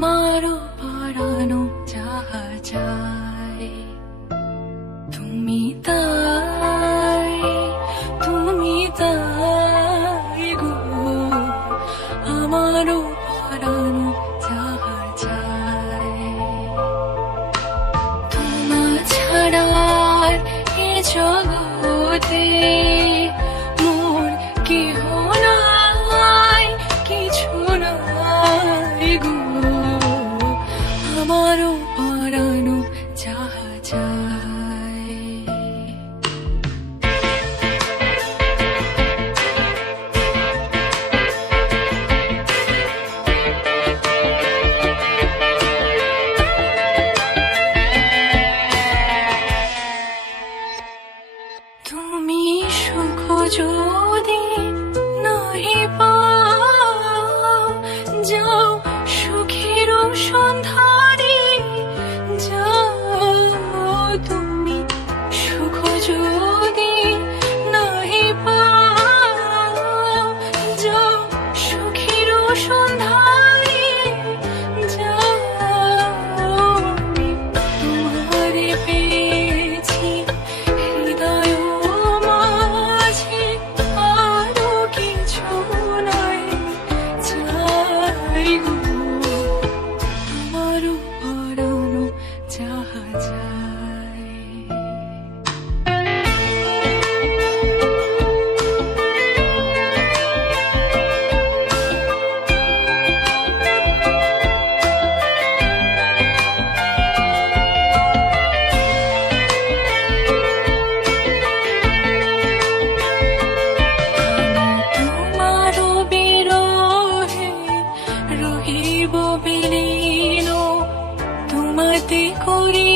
আমারও পরানো যাহা যায় তুমি তাই, তুমি তাই গো, আমারও পরানো যাহা যায়। তোমা ছাড়া এ জগতে মোর কেহ নাই, কিছু নাই গো, আমারও পরানো যাহা যায়। তুমি সুখ যদি নাহি পাও, যাও সুখের সন্ধানে যাও। তুমি সুখ যদি নাহি পাও, যাও সুখের সন্ধানে যাও। আমি তোমারে পেয়েছি হৃদয় মাঝে, আরো কিছু নাই চাই গো, আমারও পরানো যাহা যায়। তোমারও বিরহে রহিব বিলীন, তোমাতে করি